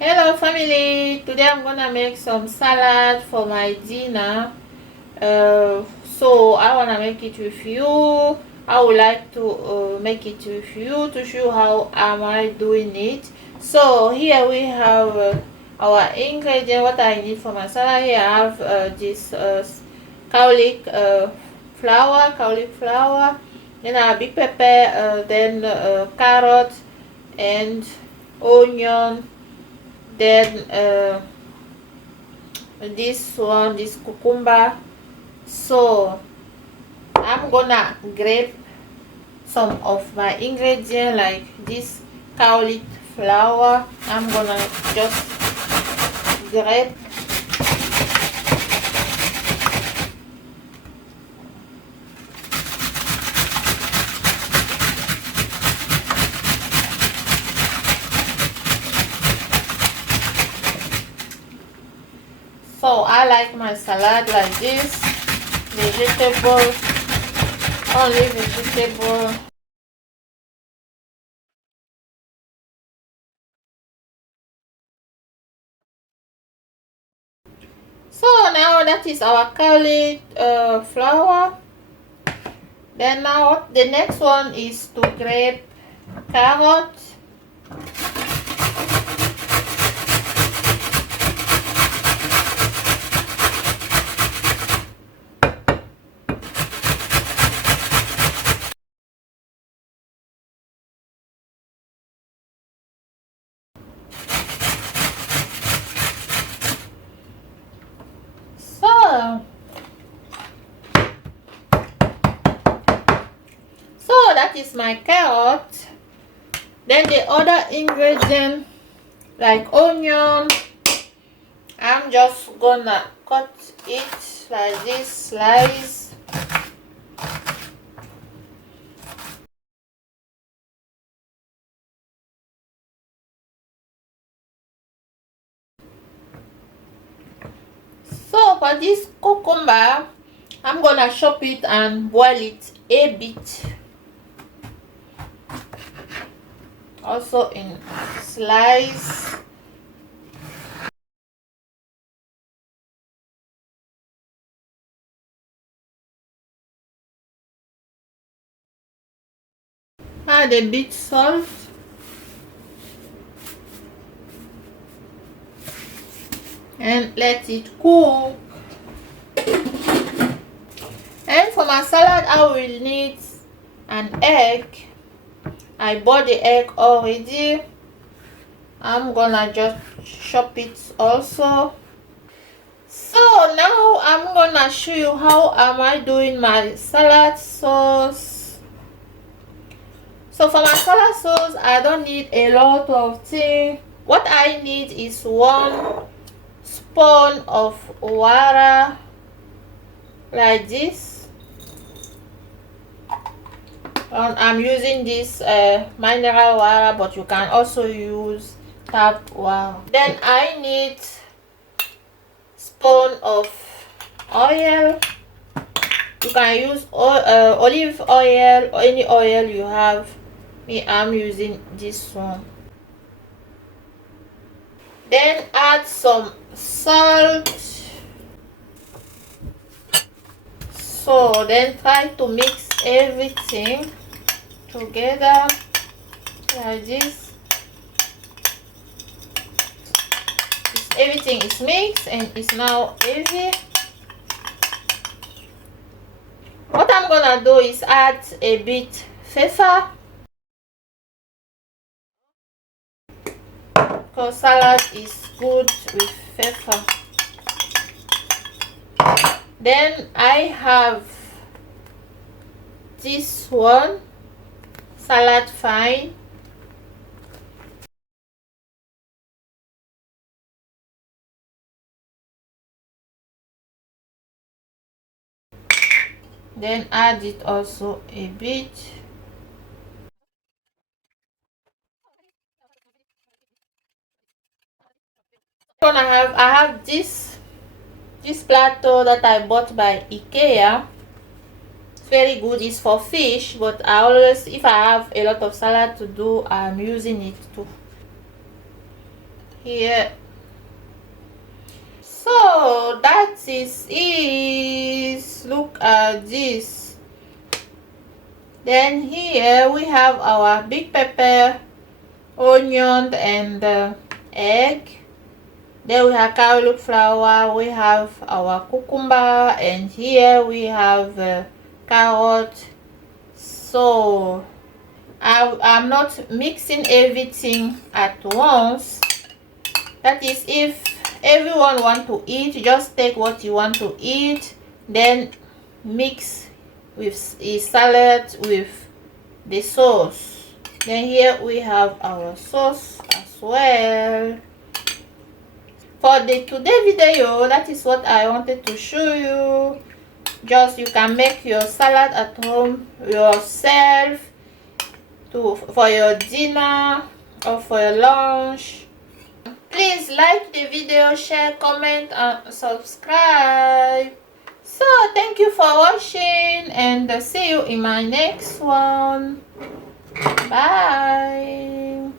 Hello family, today I'm gonna make some salad for my dinner. So I wanna make it with you. I would like to make it with you to show how am I doing it. So here we have our ingredient, what I need for my salad. Here I have this garlic flour, then I have big pepper, then carrot and onion, then this cucumber. So I'm gonna grab some of my ingredient like this garlic flour. I'm gonna just grab so I like my salad like this, vegetable, only vegetable. So now that is our garlic flour. Then now the next one is to grab carrot. So that is my carrot. Then the other ingredient like onion, I'm just gonna cut it like this, slice. So for this cucumber, I'm gonna chop it and boil it a bit, also in slice. Add a bit salt, and let it cook. And for my salad I will need an egg. I bought the egg already. I'm gonna just chop it also. So now I'm gonna show you how am I doing my salad sauce. So for my salad sauce I don't need a lot of things. What I need is 1 spoon of water like this. I'm using this mineral water, but you can also use tap water. Then I need spoon of oil. You can use olive oil or any oil you have. Me, I'm using this one. Then add some salt. So then try to mix everything together like this. Everything is mixed and it's now heavy. What I'm gonna do is add a bit pepper, because salad is good with pepper. Then I have this one, salad fine. Then add it also a bit. I have this platter that I bought by IKEA. It's very good. It's for fish, but I always, if I have a lot of salad to do, I'm using it too. here. So that is it. Look at this. Then here we have our big pepper, onion, and egg. Then we have cauliflower, we have our cucumber, and here we have carrot. So I'm not mixing everything at once. That is, if everyone want to eat, just take what you want to eat, then mix with a salad with the sauce. Then here we have our sauce as well. For the today video, that is what I wanted to show you. Just you can make your salad at home yourself for your dinner or for your lunch. Please like the video, share, comment, and subscribe. So thank you for watching, and see you in my next one. Bye.